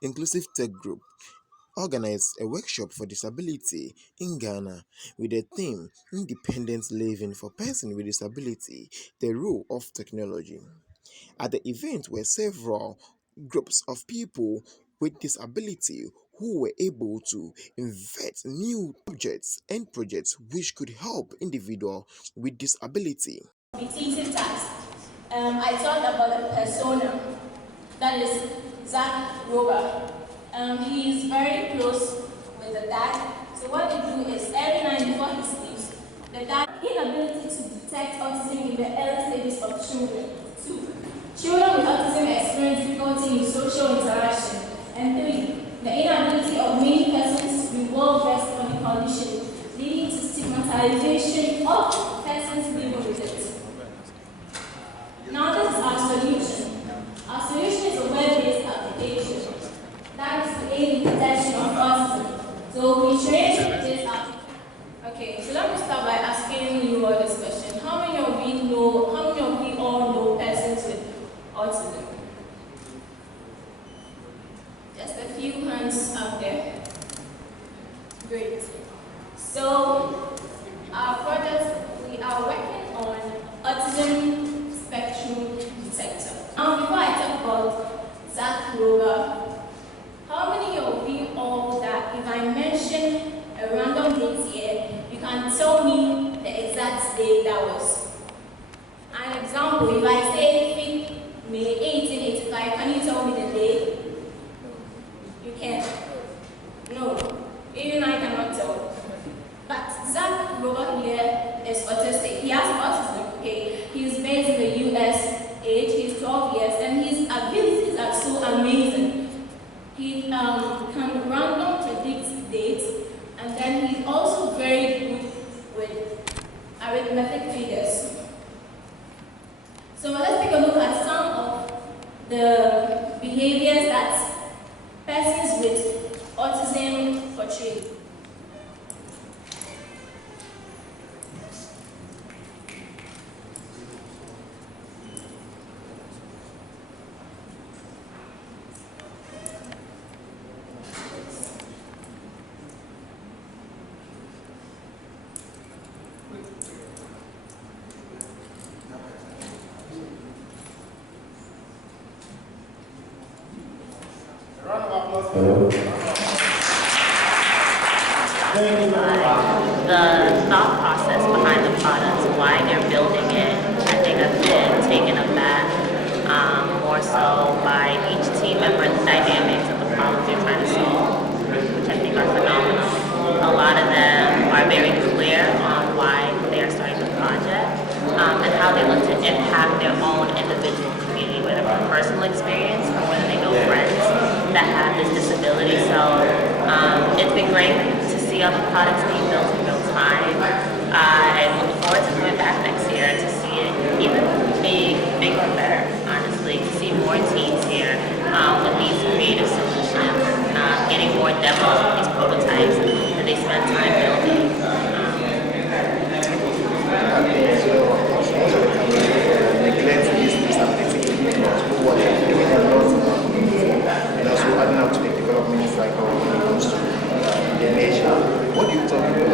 Inclusive Tech Group organized a workshop for disability in Ghana with the theme Independent Living for Persons with Disability, the Role of Technology. At the event were several groups of people with disability who were able to invent new objects and projects which could help individuals with disability. Be teaching task. I thought about a persona that is Zach Rober. He is very close with the dad. So what they do is every night before he sleeps, the dad inability to detect autism in the early stages of children. 2. Children with autism experience difficulty in social interaction. And 3. The inability of many persons to be well versed on the condition, leading to stigmatization of persons living with it. Now this is our solution. Our solution is a web-based application that is to aid in detection of autism. So we train this app. Okay, so let me start by asking you all this question. How many of you all know persons with autism? Just a few hands up there. Great. So our project, we are working on autism spectrum detector. Now before I talk about Zach Rover, how many of you all that if I mention a random date here, you can tell me the exact day that was? An example, if I say 5th May 1885, can you tell me the day? You can. No, even I cannot tell. But Zach Rover here is autistic. He has autism, okay? He's based in the US, age, he's 12 years, and his abilities are so amazing. He can random predict dates, and then he's also very good with arithmetic figures. So let's take a look at some of the behaviors that persons with autism portray. The thought process behind the products, why they're building it, I think I've been taken aback more so by each team member and the dynamics of the problems they're trying to solve, which I think are phenomenal. A lot of them are very clear on why they are starting the project and how they look to impact their own individual community, whether from personal experience or whether they know friends that have this disability. So it's been great to see all the products being built in real time. I'm looking forward to coming back next year to see it even be bigger and better, honestly, to see more teams here with these creative solutions, getting more demos with these prototypes that they spend time building. What do you talk about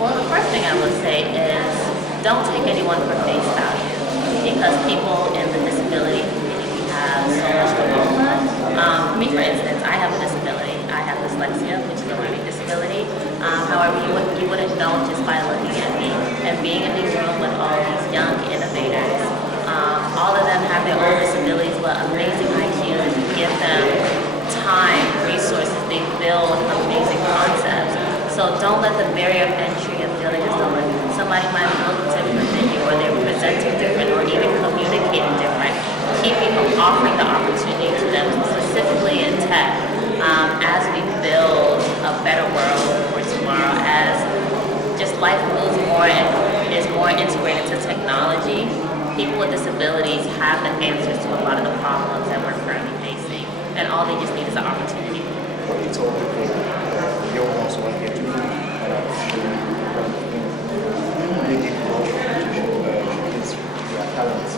Well, the first thing I would say is don't take anyone for face value, because people in the disability community have so much to offer. For me, for instance, I have a disability. I have dyslexia, which is a learning disability. However, you wouldn't know just by looking at me. And being in this room with all these young innovators, all of them have their own disabilities, but amazing ideas. If you give them time, resources, they build amazing concepts. So don't let the barrier of entry of building a solar. Somebody might look different than you, or they're presenting different, or even communicating different. Keep you from offering the opportunity to them, specifically in tech, as we build a better world for tomorrow, as just life moves more and is more integrated to technology. People with disabilities have the answers to a lot of the problems that we're currently facing, and all they just need is an opportunity. What do you tell people that young ones want to get to make it grow, showcase their talents?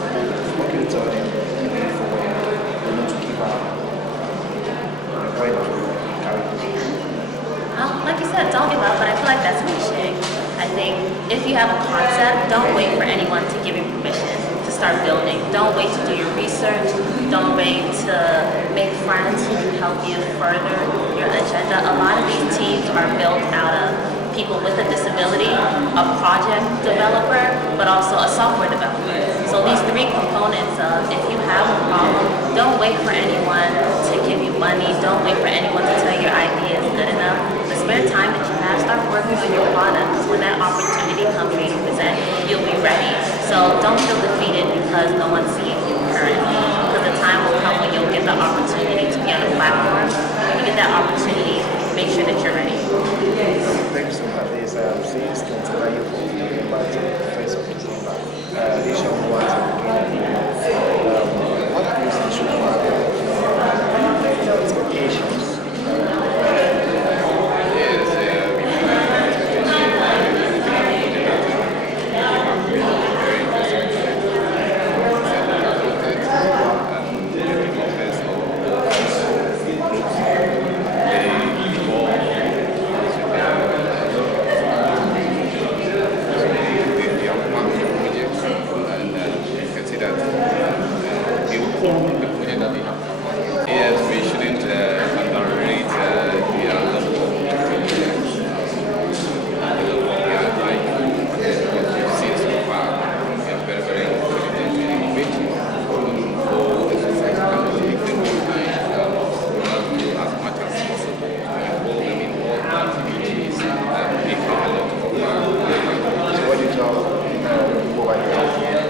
What can you tell them for when they want to keep employment and carry Like you said, don't give up, but I feel like that's cliche. I think if you have a concept, don't wait for anyone to give you permission to start building. Don't wait to do your research. Don't wait to make friends who can help you further your agenda. A lot of these teams are built out of people with a disability, a project developer, but also a software developer. So these three components of if you have a problem, don't wait for anyone to give you money. Don't wait for anyone to tell your idea is good enough. The spare time that you have, start working on your product. When that opportunity comes for you to present, you'll be ready. So don't feel defeated because no one sees you currently. Because the time will come when you'll get the opportunity to be on a platform. When you get that opportunity, make sure that you're ready. Thank you so much. This seems to inspire you for giving back to the face of December. This young ones are what have you seen so far? Expectations. Yes, we shouldn't underrate the level of intelligence, the level of their like what we've seen so far. They are very, very intelligent and innovative. So exercise can make them behind do as much as possible to involve them in all the activities that they have a lot of So what do you tell people like that? Yes,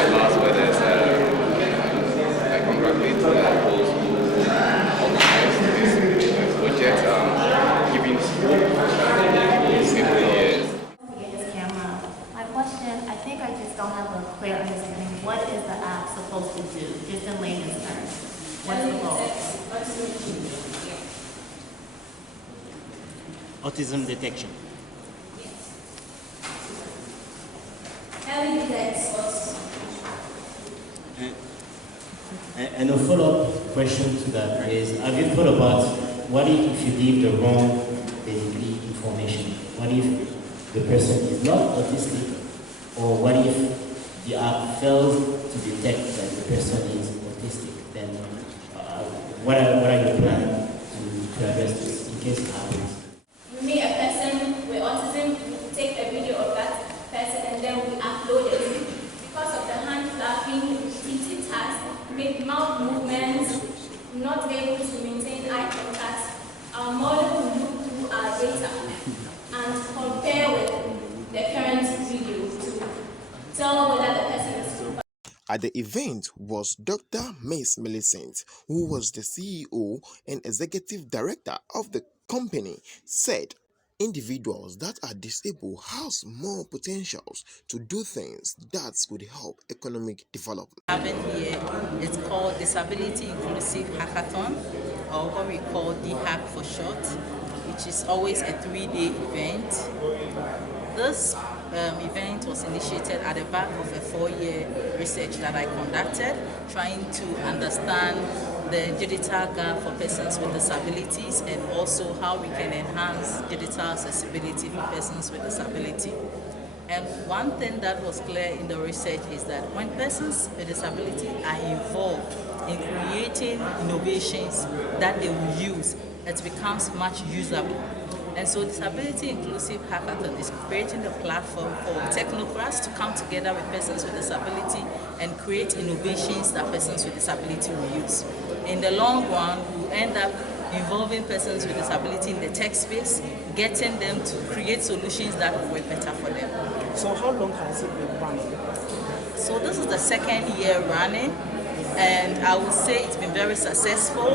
my last word is I congratulate those who organized this project, giving scope to simple years. Get this camera. My question, I think I just don't have a clear understanding. What is the app supposed to do? Just in layman's terms. What's the goal? Autism detection. Early detects us. And a follow-up question to that is, have you thought about what if you give the wrong, basically, information? What if the person is not autistic? Or what if the app fails to detect that the person is autistic? Then what are your plans to address this in case it happens? We meet a person with autism, we take a video of that person and then we upload it. Because of the hand flapping, repeated tasks, make mouth movements, not able to maintain eye contact, our model will look through our data and compare with the current video to tell whether the person is super. At the event was Dr. Miss Millicent, who was the CEO and executive director of the company, said individuals that are disabled has more potentials to do things that could help economic development. Having here, it's called Disability Inclusive Hackathon, or what we call DHAC for short, which is always a 3-day event. This event was initiated at the back of a 4-year research that I conducted, trying to understand the digital gap for persons with disabilities and also how we can enhance digital accessibility for persons with disability. And one thing that was clear in the research is that when persons with disability are involved in creating innovations that they will use, it becomes much usable. And so Disability Inclusive Hackathon is creating a platform for technocrats to come together with persons with disability and create innovations that persons with disability will use. In the long run, we end up involving persons with disability in the tech space, getting them to create solutions that will work better for them. So how long has it been running? So this is the second year running, and I would say it's been very successful.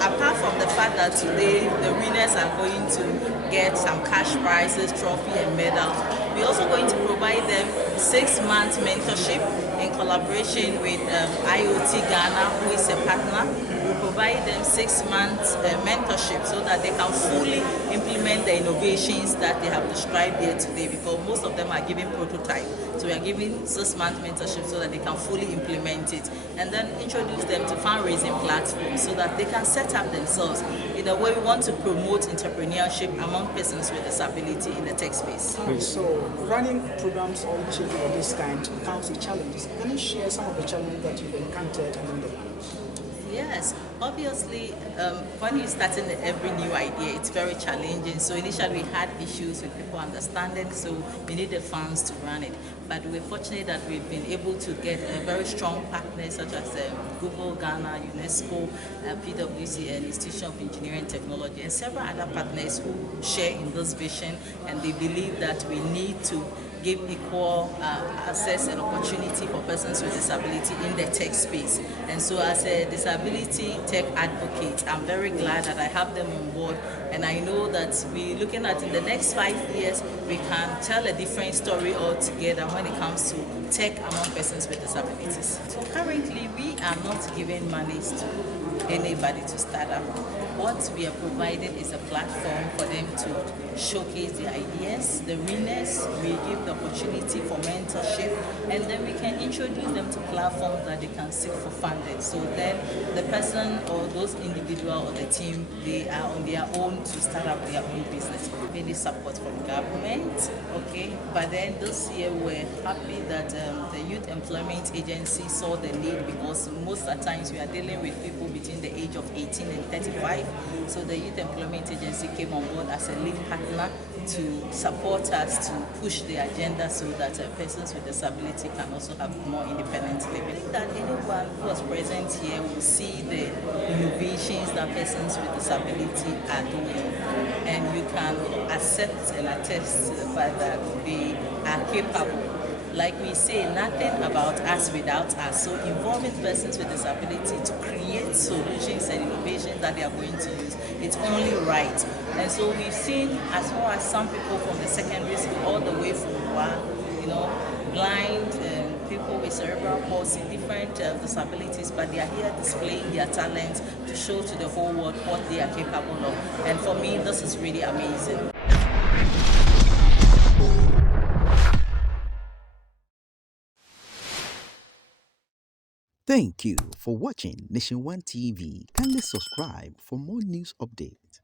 Apart from the fact that today the winners are going to get some cash prizes, trophy, and medals, we're also going to provide them 6 months mentorship in collaboration with IoT Ghana, who is a partner. We provide them 6 months mentorship so that they can fully implement the innovations that they have described here today, because most of them are giving prototype. So we are giving 6 month mentorship so that they can fully implement it, and then introduce them to fundraising platforms so that they can set up themselves. In a way, we want to promote entrepreneurship among persons with disability in the tech space. So running programs or initiatives of this kind comes with challenges. Can you share some of the challenges that you've encountered along the line? Yes, obviously, when you're starting every new idea, it's very challenging. So initially we had issues with people understanding, so we need the funds to run it. But we're fortunate that we've been able to get very strong partners such as Google, Ghana, UNESCO, PwC, and Institution of Engineering and Technology, and several other partners who share in this vision, and they believe that we need to give equal access and opportunity for persons with disability in the tech space. And so as a disability tech advocate, I'm very glad that I have them on board, and I know that we're looking at in the next 5 years, we can tell a different story altogether when it comes to tech among persons with disabilities. So currently, we are not giving monies to anybody to start up. What we are providing is a platform for them to showcase their ideas. The winners, we give the opportunity for mentorship, and then we can introduce them to platforms that they can seek for funding. So then the person or those individual or the team, they are on their own to start up their own business. Any support from government, okay? But then this year we're happy that the Youth Employment Agency saw the need, because most of the times we are dealing with people between the age of 18 and 35. So the Youth Employment Agency came on board as a lead partner to support us to push the agenda so that persons with disability can also have more independent living. I think that anyone who was present here will see the innovations that persons with disability are doing, and you can accept and attest to the fact that they are capable. Like we say, nothing about us without us. So involving persons with disability to create solutions and innovations that they are going to use, it's only right. And so we've seen as well as some people from the secondary school all the way from blind, people with cerebral palsy, different disabilities, but they are here displaying their talent to show to the whole world what they are capable of. And for me, this is really amazing. Thank you for watching Nation One TV. Kindly subscribe for more news updates.